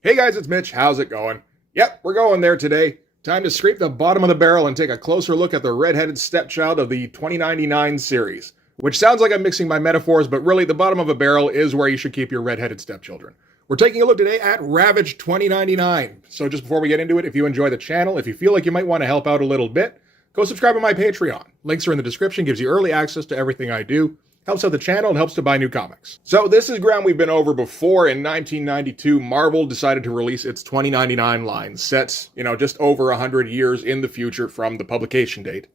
Hey guys, it's Mitch. How's it going? Yep, we're going there today. Time to scrape the bottom of the barrel and take a closer look at the red-headed stepchild of the 2099 series. Which sounds like I'm mixing my metaphors, but really the bottom of a barrel is where you should keep your red-headed stepchildren. We're taking a look today at Ravage 2099. So just before we get into it, if you enjoy the channel, if you feel like you might want to help out a little bit, go subscribe to my Patreon. Links are in the description, gives you early access to everything I do. Helps out the channel and helps to buy new comics. So this is ground we've been over before. In 1992, Marvel decided to release its 2099 line, set, just over 100 years in the future from the publication date.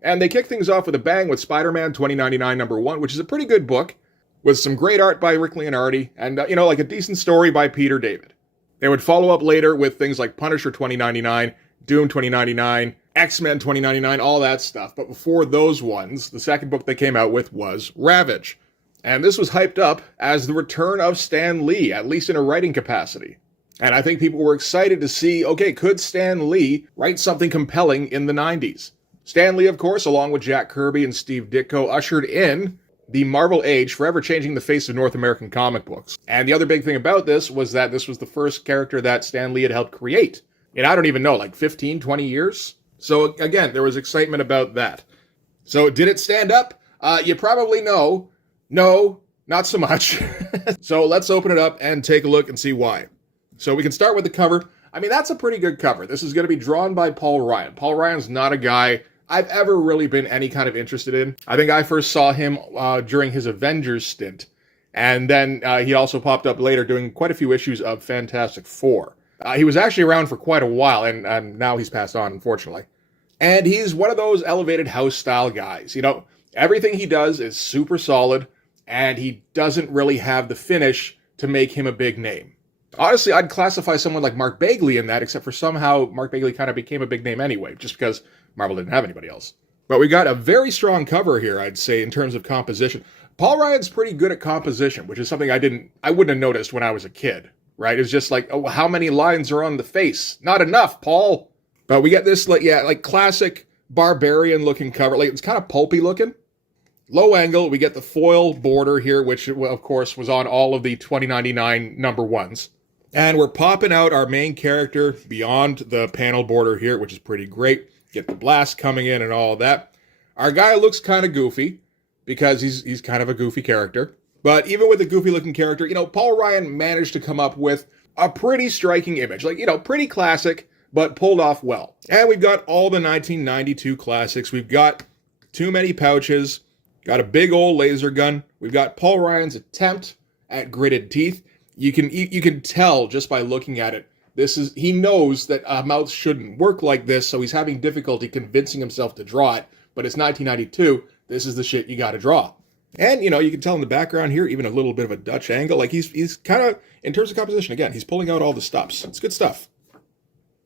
And they kick things off with a bang with Spider-Man 2099 #1, which is a pretty good book, with some great art by Rick Leonardi, and, like a decent story by Peter David. They would follow up later with things like Punisher 2099, Doom 2099, X-Men 2099, all that stuff. But before those ones, the second book they came out with was Ravage. And this was hyped up as the return of Stan Lee, at least in a writing capacity. And I think people were excited to see, okay, could Stan Lee write something compelling in the 90s? Stan Lee, of course, along with Jack Kirby and Steve Ditko, ushered in the Marvel Age, forever changing the face of North American comic books. And the other big thing about this was that this was the first character that Stan Lee had helped create. And I don't even know, like 15, 20 years? So again, there was excitement about that. So did it stand up? You probably know. No, not so much. So let's open it up and take a look and see why. So we can start with the cover. I mean, that's a pretty good cover. This is going to be drawn by Paul Ryan. Paul Ryan's not a guy I've ever really been any kind of interested in. I think I first saw him during his Avengers stint. And then he also popped up later doing quite a few issues of Fantastic Four. He was actually around for quite a while, and now he's passed on, unfortunately. And he's one of those elevated house-style guys. Everything he does is super solid, and he doesn't really have the finish to make him a big name. Honestly, I'd classify someone like Mark Bagley in that, except for somehow Mark Bagley kind of became a big name anyway, just because Marvel didn't have anybody else. But we got a very strong cover here, I'd say, in terms of composition. Paul Ryan's pretty good at composition, which is something I wouldn't have noticed when I was a kid. Right? It's just like, oh, how many lines are on the face? Not enough, Paul. But we get this, like classic barbarian-looking cover. Like, it's kind of pulpy looking. Low angle, we get the foil border here, which, of course, was on all of the 2099 #1s. And we're popping out our main character beyond the panel border here, which is pretty great. Get the blast coming in and all of that. Our guy looks kind of goofy, because he's kind of a goofy character. But even with a goofy-looking character, Paul Ryan managed to come up with a pretty striking image. Like, pretty classic, but pulled off well. And we've got all the 1992 classics. We've got Too Many Pouches, got a big old laser gun. We've got Paul Ryan's attempt at gritted teeth. You can tell just by looking at it, he knows that a mouth shouldn't work like this, so he's having difficulty convincing himself to draw it. But it's 1992. This is the shit you got to draw. And, you can tell in the background here, even a little bit of a Dutch angle. Like, he's kind of, in terms of composition, again, he's pulling out all the stops. It's good stuff.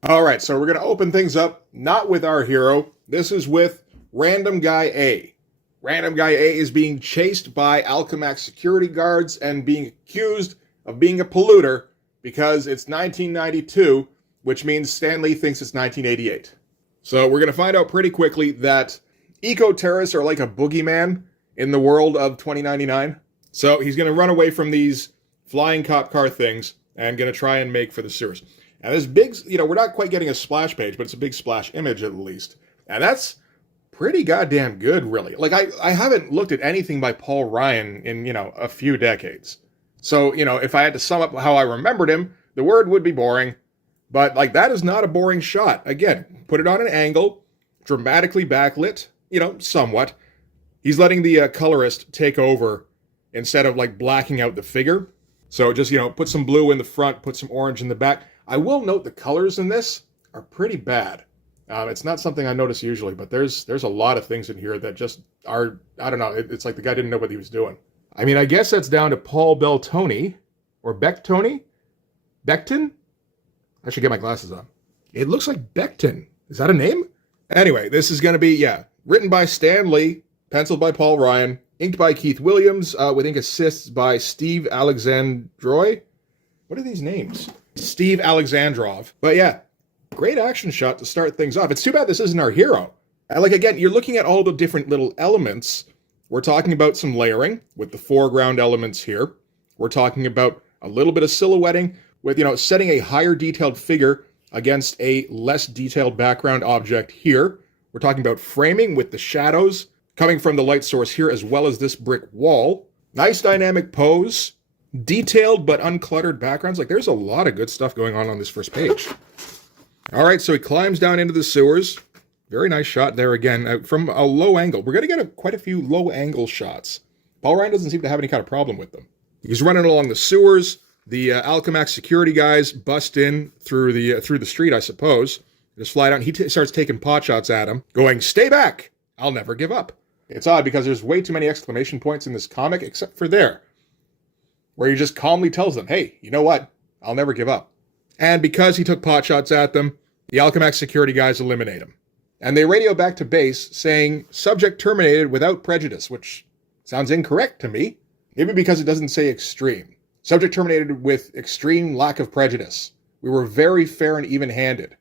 All right, so we're going to open things up, not with our hero. This is with Random Guy A. Random Guy A is being chased by Alchemax security guards and being accused of being a polluter because it's 1992, which means Stan Lee thinks it's 1988. So we're going to find out pretty quickly that eco-terrorists are like a boogeyman in the world of 2099. So he's going to run away from these flying cop car things and going to try and make for the sewers. And this big, we're not quite getting a splash page, but it's a big splash image at least. And that's pretty goddamn good, really. Like, I haven't looked at anything by Paul Ryan in, a few decades. So, if I had to sum up how I remembered him, the word would be boring. But, that is not a boring shot. Again, put it on an angle, dramatically backlit, somewhat. He's letting the colorist take over instead of, blacking out the figure. So just, put some blue in the front, put some orange in the back. I will note the colors in this are pretty bad. It's not something I notice usually, but there's a lot of things in here that just are, I don't know, it's like the guy didn't know what he was doing. I mean, I guess that's down to Paul Beltoni, or Bectoni? Becton? I should get my glasses on. It looks like Becton. Is that a name? Anyway, this is going to be, written by Stan Lee, penciled by Paul Ryan, inked by Keith Williams, with ink assists by Steve Alexandroi. What are these names? Steve Alexandrov. But yeah, great action shot to start things off. It's too bad this isn't our hero. And again, you're looking at all the different little elements. We're talking about some layering with the foreground elements here. We're talking about a little bit of silhouetting. with, setting a higher detailed figure against a less detailed background object here. We're talking about framing with the shadows coming from the light source here, as well as this brick wall. Nice dynamic pose, detailed but uncluttered backgrounds. Like, there's a lot of good stuff going on this first page. All right, so he climbs down into the sewers. Very nice shot there again from a low angle. We're going to get quite a few low angle shots. Paul Ryan doesn't seem to have any kind of problem with them. He's running along the sewers. The Alchemax security guys bust in through the street, I suppose. Just fly down. He starts taking pot shots at him, going, "Stay back! I'll never give up." It's odd because there's way too many exclamation points in this comic, except for there, where he just calmly tells them, "Hey, you know what? I'll never give up." And because he took pot shots at them, the Alchemax security guys eliminate him. And they radio back to base saying, "Subject terminated without prejudice," which sounds incorrect to me. Maybe because it doesn't say extreme. Subject terminated with extreme lack of prejudice. We were very fair and even-handed.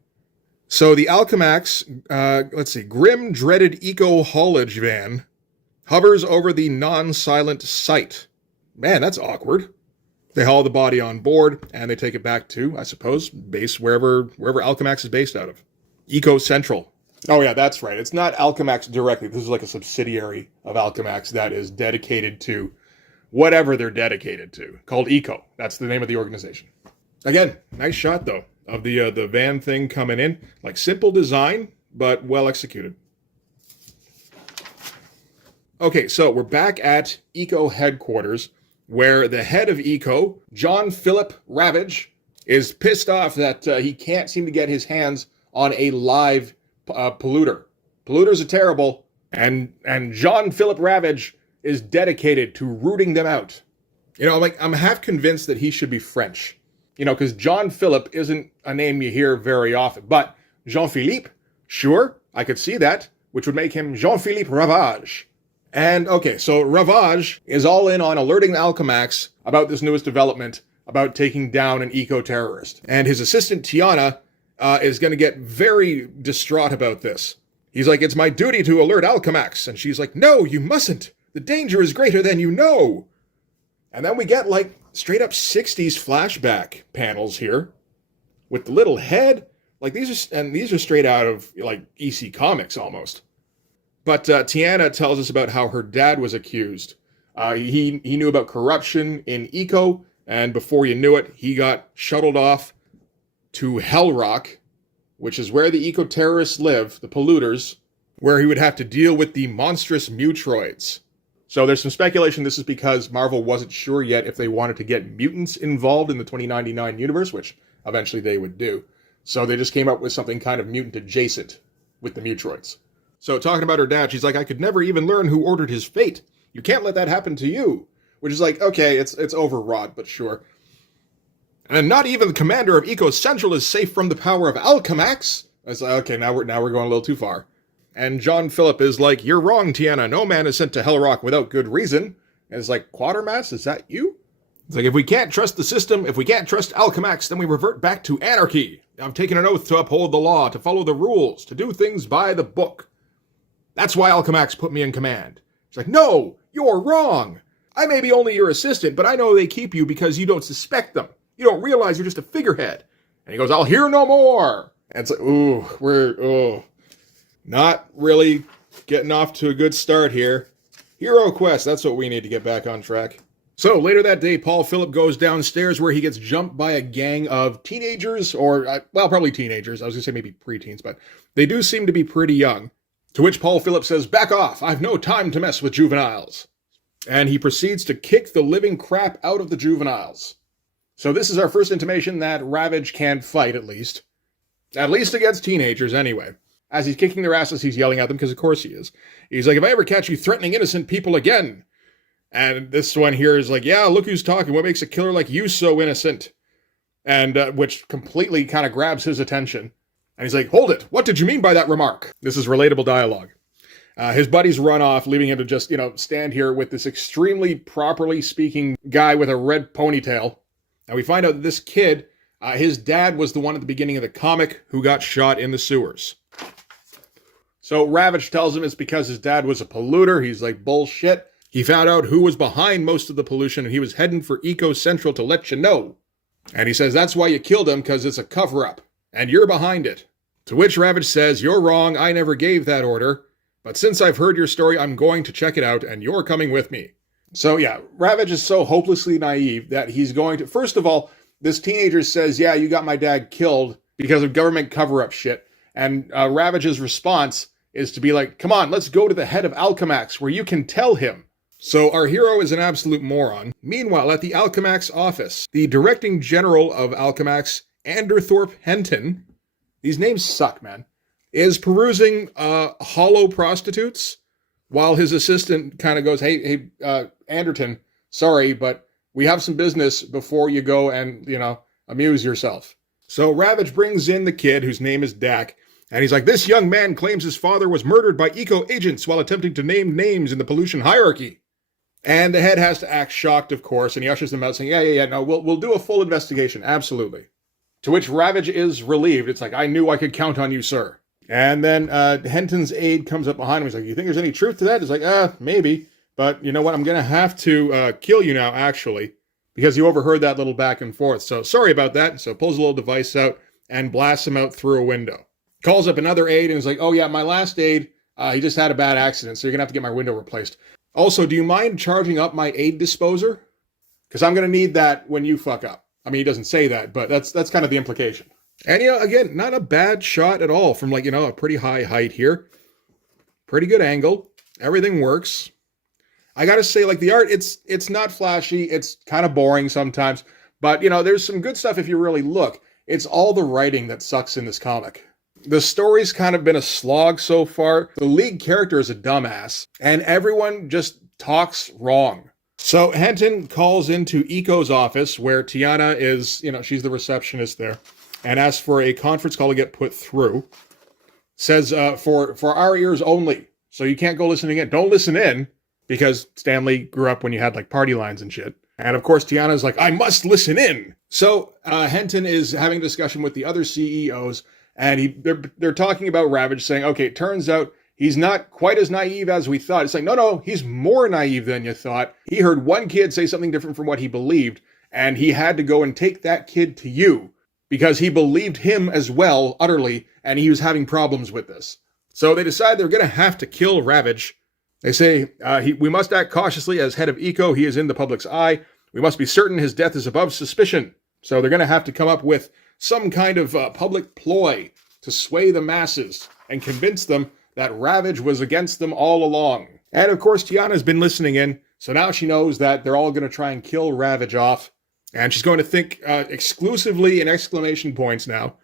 So the Alchemax, grim, dreaded eco-haulage van hovers over the non-silent site. Man, that's awkward. They haul the body on board, and they take it back to, I suppose, base wherever Alchemax is based out of. Eco Central. Oh yeah, that's right. It's not Alchemax directly. This is like a subsidiary of Alchemax that is dedicated to whatever they're dedicated to, called Eco. That's the name of the organization. Again, nice shot, though, of the van thing coming in. Like, simple design, but well executed. Okay, so we're back at Eco headquarters, where the head of Eco, John Philip Ravage, is pissed off that he can't seem to get his hands on a live polluter. Polluters are terrible, and John Philip Ravage is dedicated to rooting them out. I'm half convinced that he should be French. Because John Philip isn't a name you hear very often. But Jean-Philippe, sure, I could see that, which would make him Jean-Philippe Ravage. And, okay, so Ravage is all in on alerting the Alchemax about this newest development, about taking down an eco-terrorist. And his assistant, Tiana, is going to get very distraught about this. He's like, "It's my duty to alert Alchemax." And she's like, "No, you mustn't. The danger is greater than you know." And then we get, like, straight up 60s flashback panels here with the little head. Like, these are straight out of, like, EC Comics almost. But Tiana tells us about how her dad was accused. He knew about corruption in Eco, and before you knew it, he got shuttled off to Hell Rock, which is where the eco-terrorists live, the polluters, where he would have to deal with the monstrous mutoids. So there's some speculation this is because Marvel wasn't sure yet if they wanted to get mutants involved in the 2099 universe, which eventually they would do. So they just came up with something kind of mutant adjacent with the mutoids. So talking about her dad, she's like, "I could never even learn who ordered his fate. You can't let that happen to you." Which is like, okay, it's overwrought, but sure. "And not even the commander of Eco Central is safe from the power of Alchemax." It's like, okay, now we're going a little too far. And John Philip is like, "You're wrong, Tiana. No man is sent to Hell Rock without good reason." And it's like, "Quatermass, is that you?" It's like, "If we can't trust the system, if we can't trust Alchemax, then we revert back to anarchy. I've taken an oath to uphold the law, to follow the rules, to do things by the book. That's why Alchemax put me in command." It's like, "No, you're wrong. I may be only your assistant, but I know they keep you because you don't suspect them. You don't realize you're just a figurehead." And he goes, "I'll hear no more." And it's like, we're not really getting off to a good start here. Hero Quest, that's what we need to get back on track. So later that day, Paul Phillip goes downstairs where he gets jumped by a gang of teenagers, or, probably teenagers. I was going to say maybe preteens, but they do seem to be pretty young. To which Paul Phillip says, "Back off, I've no time to mess with juveniles." And he proceeds to kick the living crap out of the juveniles. So this is our first intimation that Ravage can fight, at least. At least against teenagers, anyway. As he's kicking their asses, he's yelling at them, because of course he is. He's like, "If I ever catch you threatening innocent people again." And this one here is like, "Yeah, look who's talking. What makes a killer like you so innocent?" And which completely kind of grabs his attention. And he's like, "Hold it. What did you mean by that remark?" This is relatable dialogue. His buddies run off, leaving him to just, stand here with this extremely properly speaking guy with a red ponytail. And we find out that this kid, his dad was the one at the beginning of the comic who got shot in the sewers. So Ravage tells him it's because his dad was a polluter. He's like, "Bullshit. He found out who was behind most of the pollution, and he was heading for Eco Central to let you know." And he says, that's why you killed him, because it's a cover-up, and you're behind it. To which Ravage says, you're wrong, I never gave that order, but since I've heard your story, I'm going to check it out, and you're coming with me. So yeah, Ravage is so hopelessly naive that he's going to, first of all, this teenager says, yeah, you got my dad killed because of government cover-up shit. And Ravage's response is to be like, come on, let's go to the head of Alchemax where you can tell him. So our hero is an absolute moron. Meanwhile, at the Alchemax office, the directing general of Alchemax, Anderthorpe Henton, these names suck, man, is perusing hollow prostitutes while his assistant kind of goes, hey, Anderton, sorry, but we have some business before you go and, amuse yourself. So Ravage brings in the kid, whose name is Dak, and he's like, this young man claims his father was murdered by eco-agents while attempting to name names in the pollution hierarchy. And the head has to act shocked, of course, and he ushers them out saying, yeah, no, we'll do a full investigation, absolutely. To which Ravage is relieved. It's like, I knew I could count on you, sir. And then Henton's aide comes up behind him. He's like, you think there's any truth to that? He's like, maybe. But you know what? I'm going to have to kill you now, actually, because you overheard that little back and forth. So sorry about that. So pulls a little device out and blasts him out through a window. Calls up another aide and is like, oh yeah, my last aide, he just had a bad accident, so you're going to have to get my window replaced. Also, do you mind charging up my aid disposer? Because I'm going to need that when you fuck up. I mean, he doesn't say that, but that's kind of the implication. And, again, not a bad shot at all from, a pretty high height here. Pretty good angle. Everything works. I got to say, the art, it's not flashy. It's kind of boring sometimes. But, there's some good stuff if you really look. It's all the writing that sucks in this comic. The story's kind of been a slog so far. The lead character is a dumbass, and everyone just talks wrong. So Henton calls into Eco's office, where Tiana is, she's the receptionist there, and asks for a conference call to get put through. Says, for our ears only, so you can't go listening in. Don't listen in, because Stanley grew up when you had, party lines and shit. And, of course, Tiana's like, I must listen in. So Henton is having a discussion with the other CEOs, and they're talking about Ravage, saying, okay, it turns out he's not quite as naive as we thought. It's like, no, he's more naive than you thought. He heard one kid say something different from what he believed, and he had to go and take that kid to you because he believed him as well, utterly, and he was having problems with this. So they decide they're going to have to kill Ravage. They say, we must act cautiously as head of Eco. He is in the public's eye. We must be certain his death is above suspicion. So they're going to have to come up with some kind of public ploy to sway the masses and convince them that Ravage was against them all along. And of course, Tiana's been listening in, so now she knows that they're all going to try and kill Ravage off. And she's going to think exclusively in exclamation points now,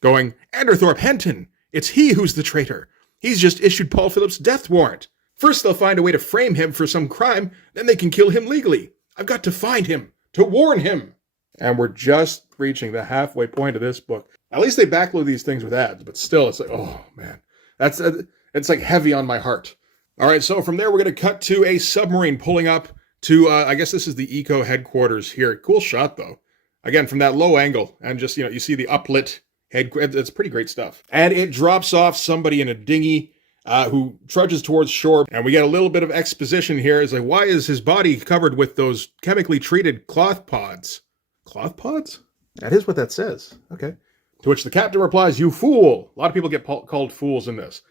going, Anderthorpe Henton, it's he who's the traitor. He's just issued Paul Phillips' death warrant. First they'll find a way to frame him for some crime, then they can kill him legally. I've got to find him, to warn him. And we're just reaching the halfway point of this book. At least they backload these things with ads, but still, it's like, oh man, it's like heavy on my heart. All right, so from there, we're going to cut to a submarine pulling up to, I guess this is the Eco headquarters here. Cool shot, though. Again, from that low angle, and just, you see the uplit headquarters. It's pretty great stuff. And it drops off somebody in a dinghy who trudges towards shore, and we get a little bit of exposition here. It's like, why is his body covered with those chemically treated cloth pods? Cloth pods? That is what that says. Okay. To which the captain replies, you fool! A lot of people get called fools in this.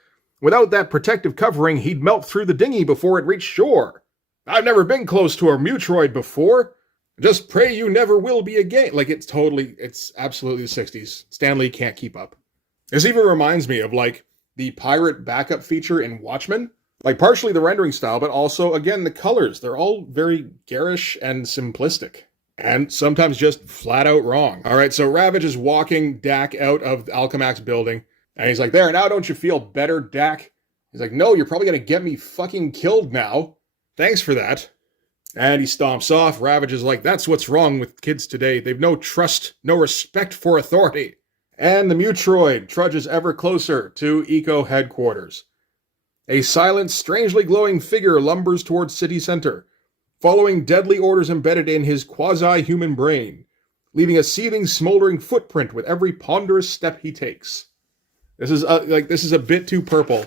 Without that protective covering, he'd melt through the dinghy before it reached shore. I've never been close to a mutoid before. Just pray you never will be again. It's absolutely the 60s. Stanley can't keep up. This even reminds me of, the pirate backup feature in Watchmen. Partially the rendering style, but also, again, the colors. They're all very garish and simplistic. And sometimes just flat out wrong. All right, so Ravage is walking Dak out of the Alchemax building. And he's like, there, now don't you feel better, Dak? He's like, no, you're probably going to get me fucking killed now. Thanks for that. And he stomps off. Ravage is like, that's what's wrong with kids today. They've no trust, no respect for authority. And the mutoid trudges ever closer to Eco headquarters. A silent, strangely glowing figure lumbers towards city center, following deadly orders embedded in his quasi-human brain, leaving a seething, smoldering footprint with every ponderous step he takes. This is a bit too purple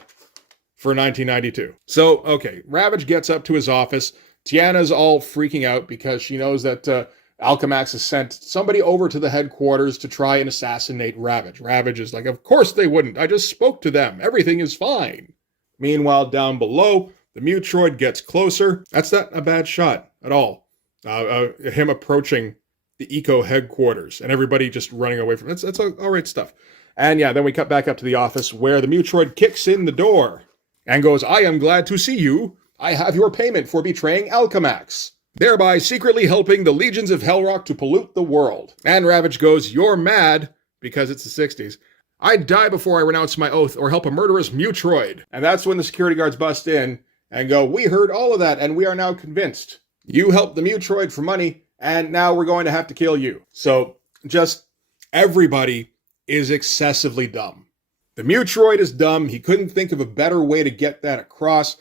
for 1992. So, okay, Ravage gets up to his office. Tiana's all freaking out because she knows that Alchemax has sent somebody over to the headquarters to try and assassinate Ravage. Ravage is like, of course they wouldn't. I just spoke to them. Everything is fine. Meanwhile, down below, the mutoid gets closer. That's not a bad shot at all. Him approaching the eco headquarters and everybody just running away from it. That's all right stuff. And yeah, then we cut back up to the office where the mutoid kicks in the door and goes, I am glad to see you. I have your payment for betraying Alchemax, thereby secretly helping the legions of Hellrock to pollute the world. And Ravage goes, you're mad, because it's the 60s. I'd die before I renounce my oath or help a murderous mutoid. And that's when the security guards bust in and go, we heard all of that and we are now convinced. You helped the mutoid for money and now we're going to have to kill you. So just everybody is excessively dumb. The mutoid is dumb. He couldn't think of a better way to get that across.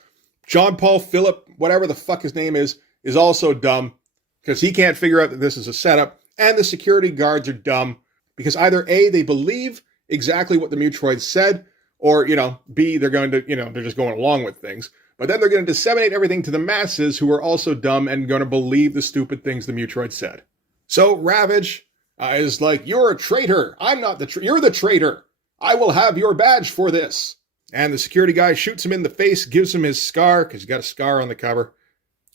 John Paul Phillip, whatever the fuck his name is also dumb because he can't figure out that this is a setup. And the security guards are dumb because either A, they believe exactly what the mutoid said, or, B, they're going to, they're just going along with things. But then they're going to disseminate everything to the masses who are also dumb and going to believe the stupid things the mutoid said. So Ravage is like, you're a traitor. I'm not you're the traitor. I will have your badge for this. And the security guy shoots him in the face, gives him his scar, because he's got a scar on the cover,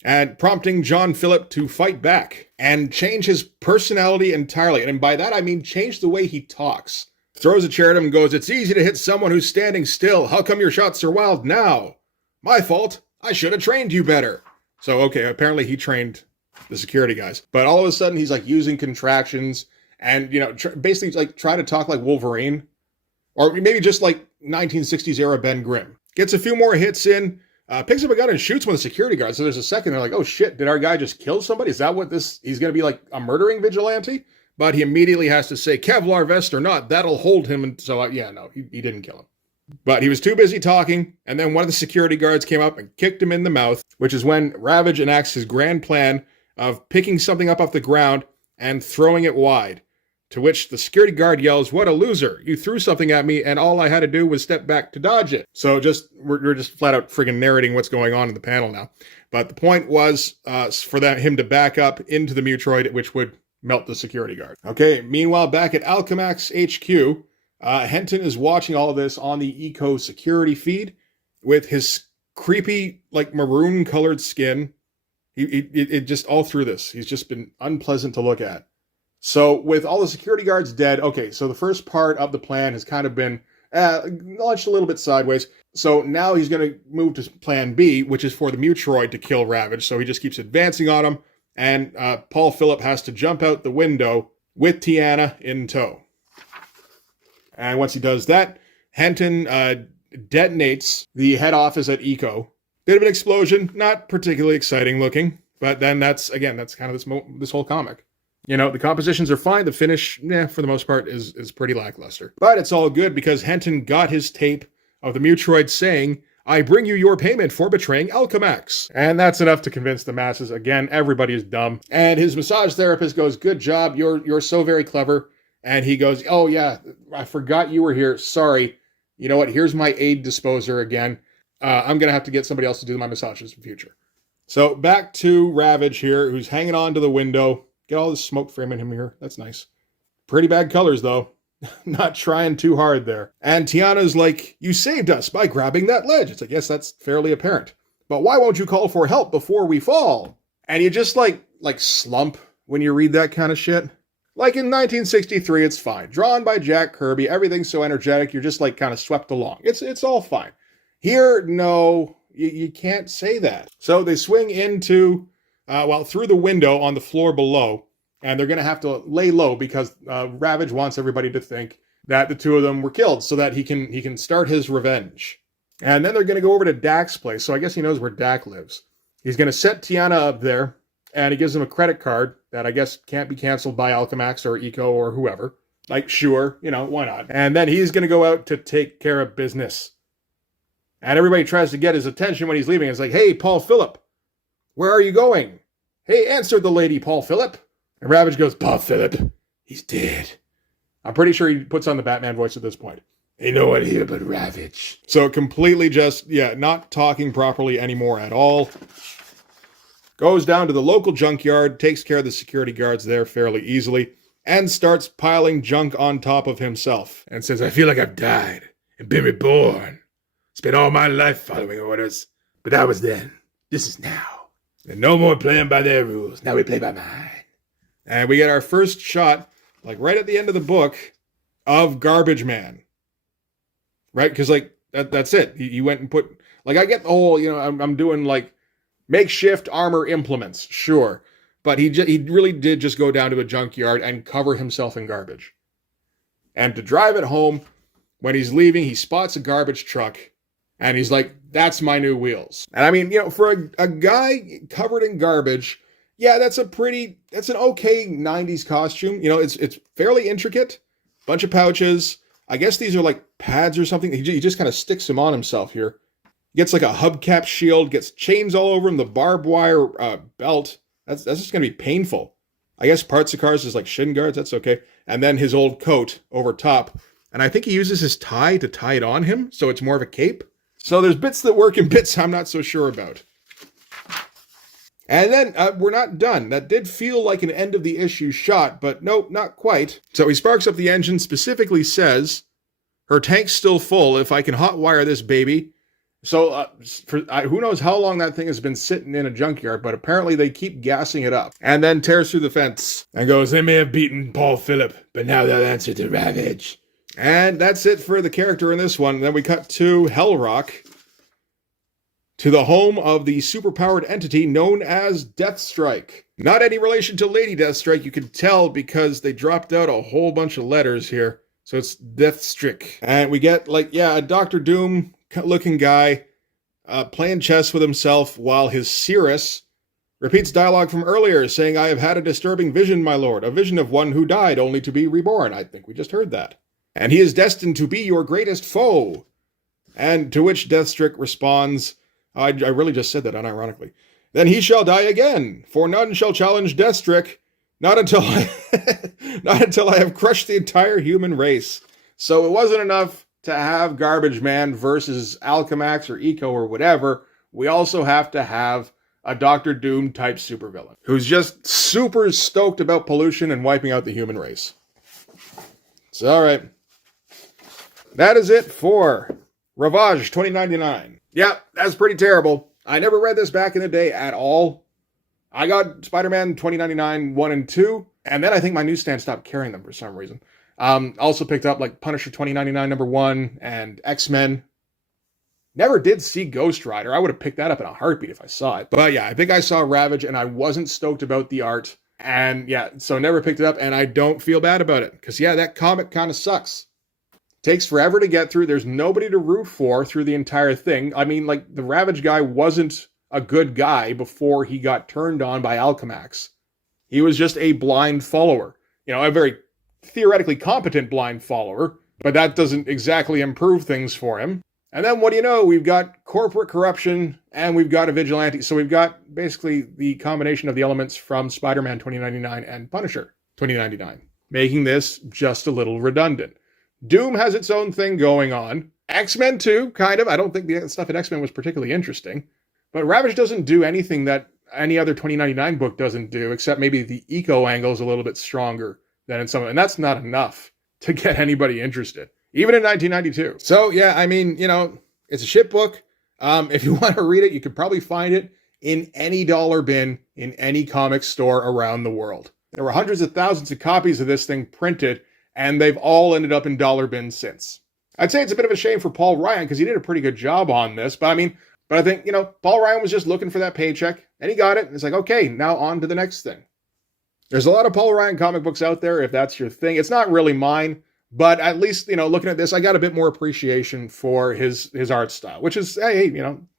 and prompting John Phillip to fight back and change his personality entirely. And by that, I mean change the way he talks. Throws a chair at him and goes, it's easy to hit someone who's standing still. How come your shots are wild now? My fault. I should have trained you better. So, okay, apparently he trained the security guys. But all of a sudden, he's like using contractions and, basically like trying to talk like Wolverine. Or maybe just like 1960s era Ben Grimm. Gets a few more hits in, picks up a gun and shoots one of the security guards. So there's a second, they're like, oh shit, did our guy just kill somebody? Is that what he's going to be like a murdering vigilante? But he immediately has to say, Kevlar vest or not, that'll hold him. And so, he didn't kill him. But he was too busy talking, and then one of the security guards came up and kicked him in the mouth, which is when Ravage enacts his grand plan of picking something up off the ground and throwing it wide. To which the security guard yells, what a loser. You threw something at me, and all I had to do was step back to dodge it. So we're just flat out friggin' narrating what's going on in the panel now. But the point was for him to back up into the mutoid, which would melt the security guard. Okay, meanwhile, back at Alchemax HQ, Henton is watching all of this on the Eco security feed with his creepy, like maroon-colored skin. It just all through this, he's just been unpleasant to look at. So with all the security guards dead, okay, so the first part of the plan has kind of been launched a little bit sideways. So now he's going to move to plan B, which is for the mutoid to kill Ravage. So he just keeps advancing on him. And Paul Phillip has to jump out the window with Tiana in tow. And once he does that, Henton detonates the head office at Eco. Bit of an explosion, not particularly exciting looking. But then that's kind of this whole comic. The compositions are fine. The finish, for the most part, is pretty lackluster. But it's all good because Henton got his tape of the mutoid saying, I bring you your payment for betraying Alchemax. And that's enough to convince the masses. Again, everybody is dumb. And his massage therapist goes, good job. You're so very clever. And he goes, oh yeah, I forgot you were here. Sorry. You know what? Here's my aid disposer again. I'm going to have to get somebody else to do my massages in the future. So back to Ravage here, who's hanging on to the window. Get all this smoke framing him here. That's nice. Pretty bad colors, though. Not trying too hard there. And Tiana's like, you saved us by grabbing that ledge. It's like, yes, that's fairly apparent. But why won't you call for help before we fall? And you just like slump when you read that kind of shit. Like in 1963, it's fine. Drawn by Jack Kirby, everything's so energetic, you're just like kind of swept along. It's all fine. Here, no, you can't say that. So they swing into, through the window on the floor below, and they're going to have to lay low because Ravage wants everybody to think that the two of them were killed so that he can start his revenge. And then they're going to go over to Dak's place, so I guess he knows where Dak lives. He's going to set Tiana up there, and he gives him a credit card that I guess can't be canceled by Alchemax or Eco or whoever. Like, sure, why not? And then he's going to go out to take care of business. And everybody tries to get his attention when he's leaving. It's like, hey, Paul Phillip, where are you going? Hey, answer the lady, Paul Phillip. And Ravage goes, Paul Phillip, he's dead. I'm pretty sure he puts on the Batman voice at this point. Ain't no one here but Ravage. So completely just, not talking properly anymore at all. goes down to the local junkyard, takes care of the security guards there fairly easily, and starts piling junk on top of himself, and says, I feel like I've died and been reborn. Spent all my life following orders, but that was then. This is now. And no more playing by their rules. Now we play by mine. And we get our first shot, like right at the end of the book, of Garbage Man. Right? Because, like, that's it. He went and put, like, I get the whole, I'm doing, like, makeshift armor implements, sure. But he really did just go down to a junkyard and cover himself in garbage. And to drive it home, when he's leaving, he spots a garbage truck. And he's like, that's my new wheels. And I mean, for a guy covered in garbage, yeah, that's an okay 90s costume. It's fairly intricate. Bunch of pouches. I guess these are like pads or something. He just kind of sticks them on himself here. Gets like a hubcap shield, gets chains all over him, the barbed wire belt. That's just going to be painful. I guess parts of cars is like shin guards. That's okay. And then his old coat over top. And I think he uses his tie to tie it on him, so it's more of a cape. So there's bits that work and bits I'm not so sure about. And then we're not done. That did feel like an end of the issue shot, but nope, not quite. So he sparks up the engine, specifically says, her tank's still full if I can hotwire this baby. So who knows how long that thing has been sitting in a junkyard, but apparently they keep gassing it up. And then tears through the fence and goes, they may have beaten Paul Phillip, but now they'll answer to Ravage. And that's it for the character in this one. Then we cut to Hell Rock, to the home of the superpowered entity known as Deathstrike. Not any relation to Lady Deathstrike, you can tell because they dropped out a whole bunch of letters here. So it's Deathstrike. And we get, a Dr. Doom-looking guy playing chess with himself while his Cirrus repeats dialogue from earlier, saying, I have had a disturbing vision, my lord, a vision of one who died only to be reborn. I think we just heard that. And he is destined to be your greatest foe. And to which Deathstrike responds, I really just said that unironically. Then he shall die again, for none shall challenge Deathstrike, not until I have crushed the entire human race. So it wasn't enough to have Garbage Man versus Alchemax or Eco or whatever. We also have to have a Dr. Doom type supervillain who's just super stoked about pollution and wiping out the human race. So, all right. That is it for Ravage 2099. Yeah, that's pretty terrible. I never read this back in the day at all. I got Spider-Man 2099 1 and 2, and then I think my newsstand stopped carrying them for some reason. Also picked up Punisher 2099 number 1 and X-Men. Never did see Ghost Rider. I would have picked that up in a heartbeat if I saw it. But yeah, I think I saw Ravage and I wasn't stoked about the art. And yeah, so never picked it up, and I don't feel bad about it. Because yeah, that comic kind of sucks. Takes forever to get through. There's nobody to root for through the entire thing. I mean, the Ravage guy wasn't a good guy before he got turned on by Alchemax. He was just a blind follower. A very theoretically competent blind follower, but that doesn't exactly improve things for him. And then what do you know? We've got corporate corruption and we've got a vigilante. So we've got basically the combination of the elements from Spider-Man 2099 and Punisher 2099, making this just a little redundant. Doom has its own thing going on. X-Men too, kind of. I don't think the stuff in X-Men was particularly interesting. But Ravage doesn't do anything that any other 2099 book doesn't do, except maybe the eco angle is a little bit stronger than in some of them. And that's not enough to get anybody interested, even in 1992. So yeah, I mean, it's a shit book. If you want to read it, you could probably find it in any dollar bin in any comic store around the world. There were hundreds of thousands of copies of this thing printed, and they've all ended up in dollar bins since. I'd say it's a bit of a shame for Paul Ryan because he did a pretty good job on this. But I think, Paul Ryan was just looking for that paycheck and he got it. And it's like, okay, now on to the next thing. There's a lot of Paul Ryan comic books out there if that's your thing. It's not really mine, but at least, looking at this, I got a bit more appreciation for his art style, which is, hey,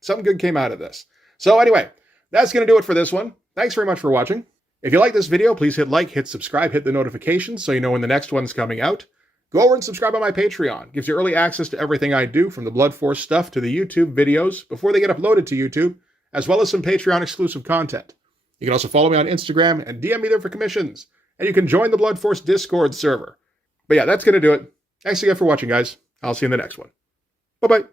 something good came out of this. So anyway, that's going to do it for this one. Thanks very much for watching. If you like this video, please hit like, hit subscribe, hit the notifications so you know when the next one's coming out. Go over and subscribe on my Patreon. Gives you early access to everything I do, from the Blood Force stuff to the YouTube videos before they get uploaded to YouTube, as well as some Patreon exclusive content. You can also follow me on Instagram and DM me there for commissions. And you can join the Blood Force Discord server. But yeah, that's going to do it. Thanks again for watching, guys. I'll see you in the next one. Bye-bye.